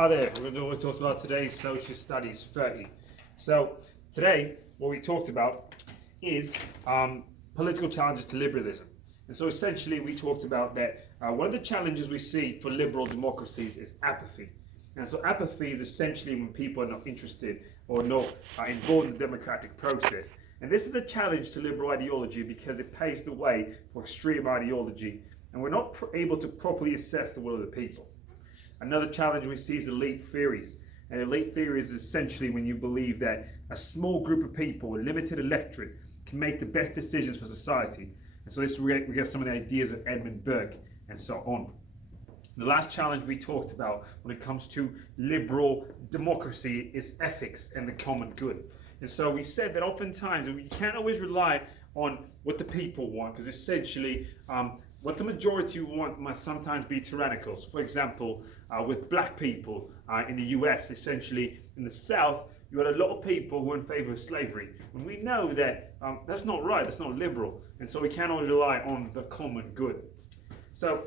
Hi there, we're going to talk about today's Social Studies 30. So today what we talked about is political challenges to liberalism. And so essentially we talked about that one of the challenges we see for liberal democracies is apathy. And so apathy is essentially when people are not interested or not involved in the democratic process. And this is a challenge to liberal ideology because it paves the way for extreme ideology, and we're not able to properly assess the will of the people. Another challenge we see is elite theories. And elite theories is essentially when you believe that a small group of people, a limited electorate, can make the best decisions for society. And so we get some of the ideas of Edmund Burke and so on. The last challenge we talked about when it comes to liberal democracy is ethics and the common good. And so we said that oftentimes you can't always rely on what the people want, because essentially what the majority want must sometimes be tyrannical. So for example, with black people in the US, essentially in the South, you had a lot of people who were in favor of slavery. And we know that that's not right, that's not liberal. And so we can't always rely on the common good. So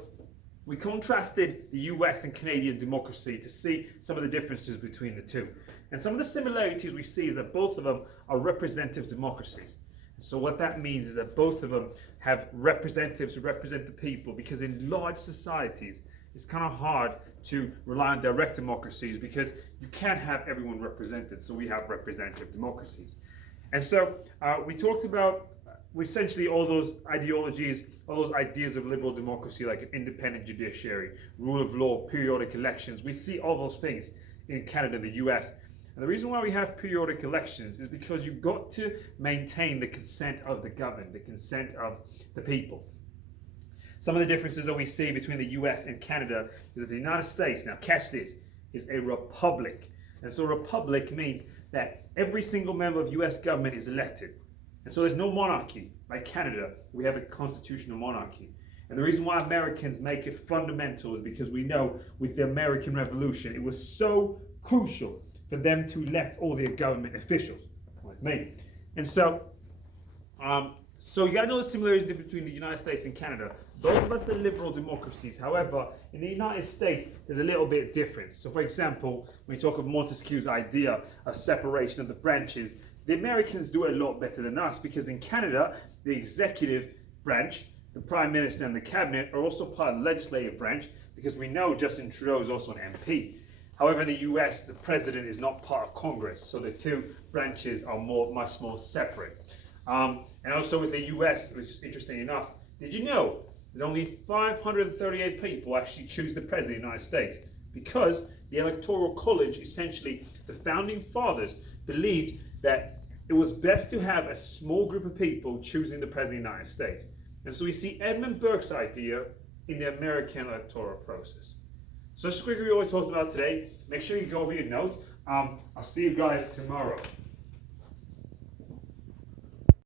we contrasted the US and Canadian democracy to see some of the differences between the two. And some of the similarities we see is that both of them are representative democracies. So what that means is that both of them have representatives who represent the people, because in large societies, it's kind of hard to rely on direct democracies because you can't have everyone represented. So we have representative democracies. And so we talked about essentially all those ideologies, all those ideas of liberal democracy, like an independent judiciary, rule of law, periodic elections. We see all those things in Canada and the US. And the reason why we have periodic elections is because you've got to maintain the consent of the governed, the consent of the people. Some of the differences that we see between the US and Canada is that the United States, now catch this, is a republic. And so a republic means that every single member of US government is elected. And so there's no monarchy. Like Canada, we have a constitutional monarchy. And the reason why Americans make it fundamental is because we know with the American Revolution, it was so crucial for them to elect all their government officials, like me. And so, you got to know the similarities between the United States and Canada. Both of us are liberal democracies. However, in the United States, there's a little bit different. So, for example, when you talk of Montesquieu's idea of separation of the branches, the Americans do it a lot better than us, because in Canada, the executive branch, the Prime Minister and the Cabinet are also part of the legislative branch, because we know Justin Trudeau is also an MP. However, in the US, the president is not part of Congress, so the two branches are much more separate. And also with the US, which is interesting enough, did you know that only 538 people actually choose the president of the United States? Because the Electoral College, essentially the founding fathers, believed that it was best to have a small group of people choosing the president of the United States. And so we see Edmund Burke's idea in the American electoral process. So that's just quickly what we talked about today. Make sure you go over your notes. I'll see you guys tomorrow.